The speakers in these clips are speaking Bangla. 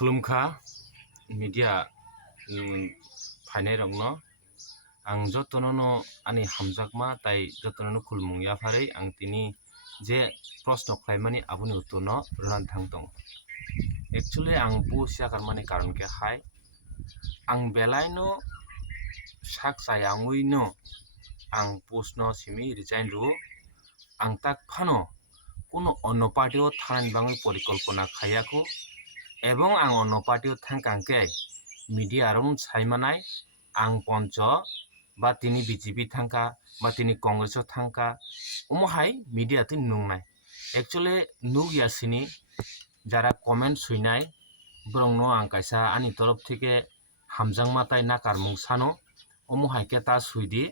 खुलुमखा media फाइनाय रंनो आं जतननो आनि हामजाकमा ताई जतननो खुलुमung याफारै आं तिनि जे प्रश्न खालामनानै आबुनि उत्तरनो रुनान थांदों एक्चुअली आं बुसिया खारमानि कारण के हाय आं बेलायनो साक सायांगुइनो आं प्रश्न सिमी रिजाइन रु आं ताक फानो कोनो अन्य पार्टियाव थानायनि बाङै परिकल्पना खायाखो एवं आं अन्य पार्टियाव थांकांके मीडिया आरम साइमानाय आं पंच बा तिनी बीजेपी थांका बा तिनी कांग्रेस थांका उमहाय मीडिया तिन नुंनाय एक्चुअली नुगियासिनी যারা কমেন্ট সুইনাই ব্রংনো আং কাইসা আনি তরফ থেকে হামজাংমাতাই নাকারমুং সানো অমহাইকে তা সুইদি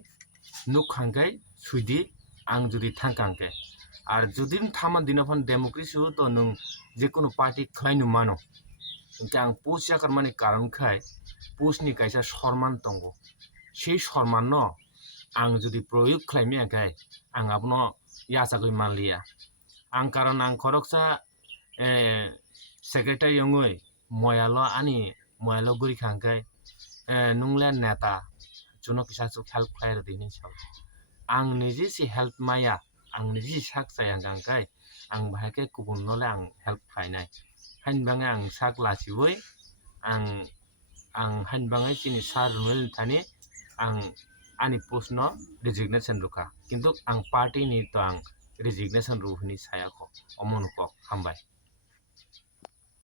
নুখাঙ্গাই সুইদি আং যদি থাঙ্কাঙ্কে আর যদি থামান দিনফান ডেমোক্রেসি তো নং যে কোনো পার্টি খাইনো মানো ইনকে আং পোস্ট জাকার মানে কারণ খাই পোস্টনি কাইসা সম্মান তঙ্গো সেই সম্মান ন আং যদি প্রয়োগ খাইমি আঙ্কাই আং আপনো ইয়াসাগৈ মানলিয়া আং কারণ আং খরকসা secretary yongoi moyalo guri khangkai nunglen neta chuno kisa chu help khair dini saw ang niji si help maya ang niji sak sayang gangkai ang bhaike kubun nole ang help khainai hain bange ang sak lasiwoi ang hain bange chini sar runel thani ang ani post no resignation ruka kintu ang party ni to ang resignation ruhni sayako omonko hambai